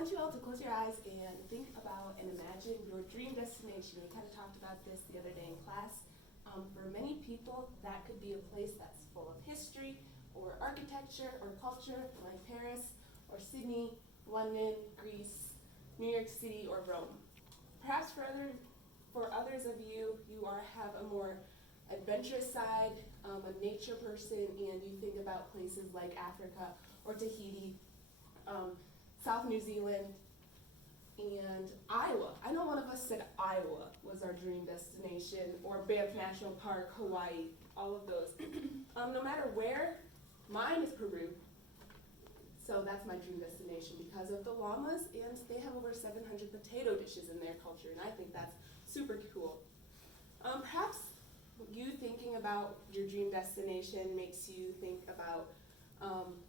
want you all to close your eyes and think about and imagine your dream destination. We kind of talked about this the other day in class. For many people, that could be a place that's full of history or architecture or culture, like Paris or Sydney, London, Greece, New York City, or Rome. Perhaps for others of you, have a more adventurous side, a nature person, and you think about places like Africa or Tahiti, South New Zealand, and Iowa. I know one of us said Iowa was our dream destination, or Banff National Park, Hawaii, all of those. No matter where, mine is Peru. So that's my dream destination because of the llamas, and they have over 700 potato dishes in their culture, and I think that's super cool. Perhaps you thinking about your dream destination makes you think about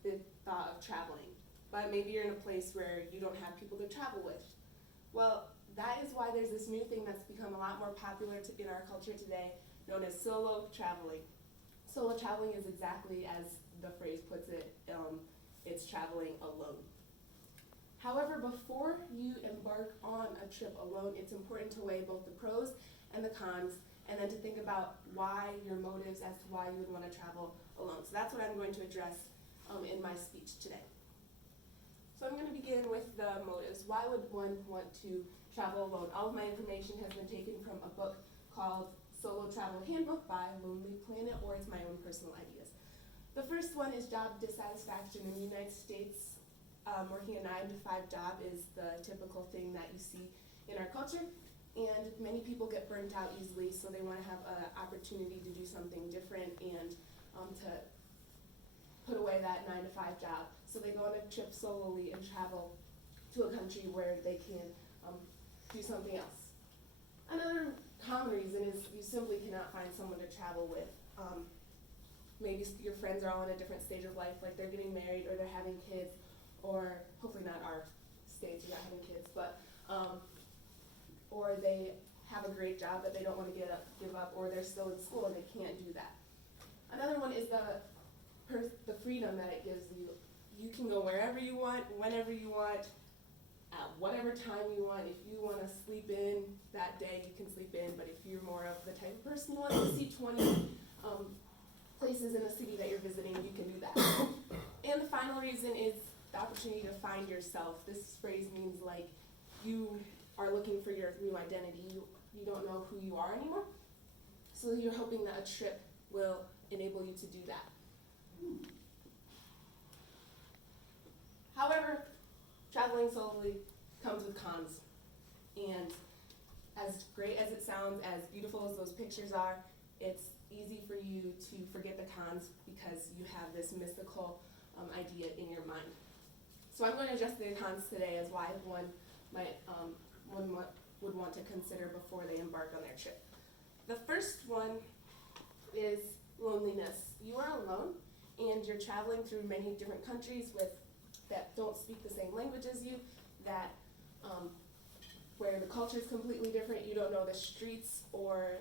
the thought of traveling, but maybe you're in a place where you don't have people to travel with. Well, that is why there's this new thing that's become a lot more popular in our culture today, known as solo traveling. Solo traveling is exactly as the phrase puts it, it's traveling alone. However, before you embark on a trip alone, it's important to weigh both the pros and the cons, and then to think about your motives as to why you would want to travel alone. So that's what I'm going to address in my speech today. So I'm going to begin with the motives. Why would one want to travel alone? All of my information has been taken from a book called Solo Travel Handbook by Lonely Planet, or it's my own personal ideas. The first one is job dissatisfaction. In the United States, working a 9-to-5 job is the typical thing that you see in our culture, and many people get burnt out easily, so they want to have an opportunity to do something different and to put away that 9-to-5 job. So they go on a trip solely and travel to a country where they can do something else. Another common reason is you simply cannot find someone to travel with. Maybe your friends are all in a different stage of life, like they're getting married or they're having kids, or hopefully not our stage, you're not having kids, but or they have a great job that they don't want to give up, or they're still in school and they can't do that. Another one is the freedom that it gives you. You can go wherever you want, whenever you want, at whatever time you want. If you want to sleep in that day, you can sleep in, but if you're more of the type of person who wants to see 20 places in a city that you're visiting, you can do that. And the final reason is the opportunity to find yourself. This phrase means like you are looking for your new identity. You don't know who you are anymore. So you're hoping that a trip will enable you to do that. However, traveling solely comes with cons. And as great as it sounds, as beautiful as those pictures are, it's easy for you to forget the cons because you have this mystical idea in your mind. So I'm going to address the cons today as why one would want to consider before they embark on their trip. The first one is loneliness. You are alone, and you're traveling through many different countries that don't speak the same language as you, where the culture is completely different. You don't know the streets or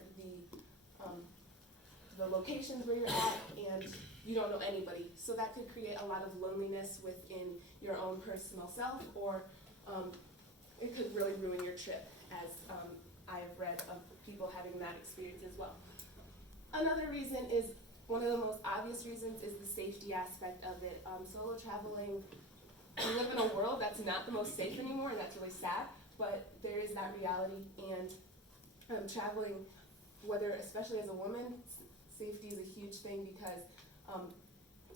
the locations where you're at, and you don't know anybody. So that could create a lot of loneliness within your own personal self, or it could really ruin your trip, as I have read of people having that experience as well. Another reason is, one of the most obvious reasons, is the safety aspect of it. Solo traveling, we live in a world that's not the most safe anymore, and that's really sad, but there is that reality, and traveling, especially as a woman, safety is a huge thing because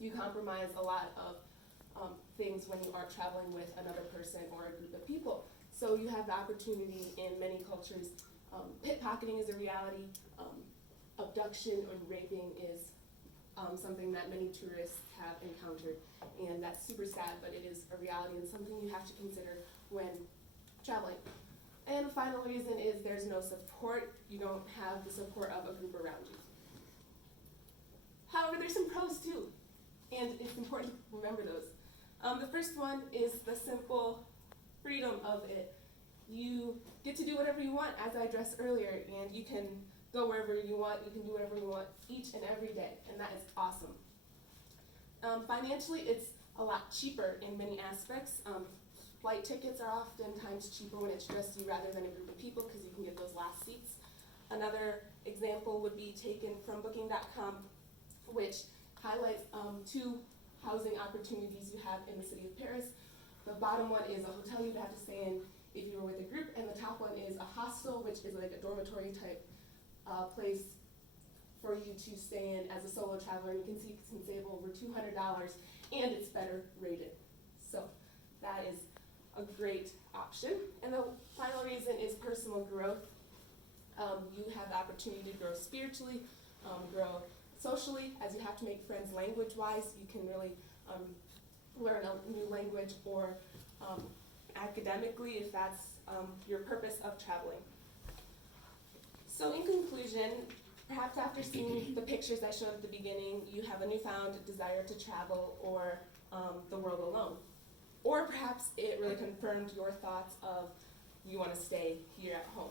you compromise a lot of things when you are traveling with another person or a group of people. So you have the opportunity in many cultures. Pickpocketing is a reality. Abduction and raping is something that many tourists have encountered, and that's super sad, but it is a reality and something you have to consider when traveling. And the final reason is there's no support. You don't have the support of a group around you. However, there's some pros too, and it's important to remember those. The first one is the simple freedom of it. You get to do whatever you want, as I addressed earlier, and you can go wherever you want, you can do whatever you want each and every day, and that is awesome. Financially, it's a lot cheaper in many aspects. Flight tickets are oftentimes cheaper when it's just you rather than a group of people because you can get those last seats. Another example would be taken from Booking.com, which highlights 2 housing opportunities you have in the city of Paris. The bottom one is a hotel you'd have to stay in if you were with a group, and the top one is a hostel, which is like a dormitory type place for you to stay in as a solo traveler. And you can see you can save over $200, and it's better rated. So that is a great option. And the final reason is personal growth. You have the opportunity to grow spiritually, grow socially, as you have to make friends language-wise. You can really learn a new language, or academically, if that's your purpose of traveling. So in conclusion, perhaps after seeing the pictures I showed at the beginning, you have a newfound desire to travel or the world alone. Or perhaps it really confirmed your thoughts of you want to stay here at home.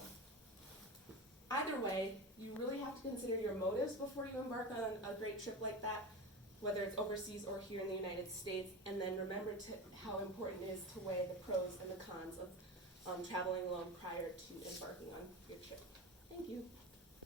Either way, you really have to consider your motives before you embark on a great trip like that, whether it's overseas or here in the United States, and then remember how important it is to weigh the pros and the cons of traveling alone prior to embarking on your trip. Thank you.